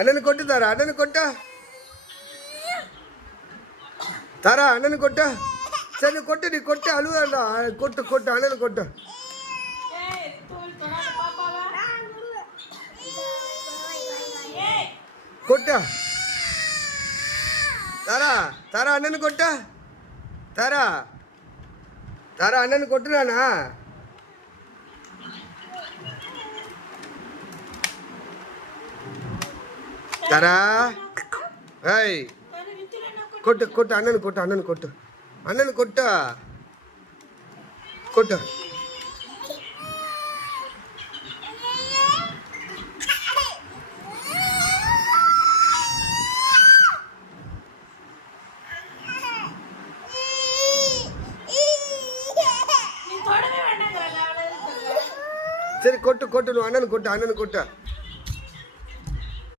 அண்ணனு கொட்டு தாரா, அண்ணனு கொட்டா தாரா, அண்ணனு கொட்டா. சரி கொட்டு, நீ கொட்டு, அழுவாண்டா. கொட்டு கொட்டு, அண்ணனு கொட்டு. கொட்டா தாரா, தாரா அண்ணனு கொட்டா. தாரா, தாரா அண்ணனு கொட்டுறானா? தாரா, ஏய் கொட்டு கொட்டு, அண்ணனு கொட்டு, அண்ணனு கொட்டு, அண்ணனு கொட்டா கொட்டு. சரி கொட்டு கொட்டு, அண்ணனு கொட்டு, அண்ணனு கொட்டு.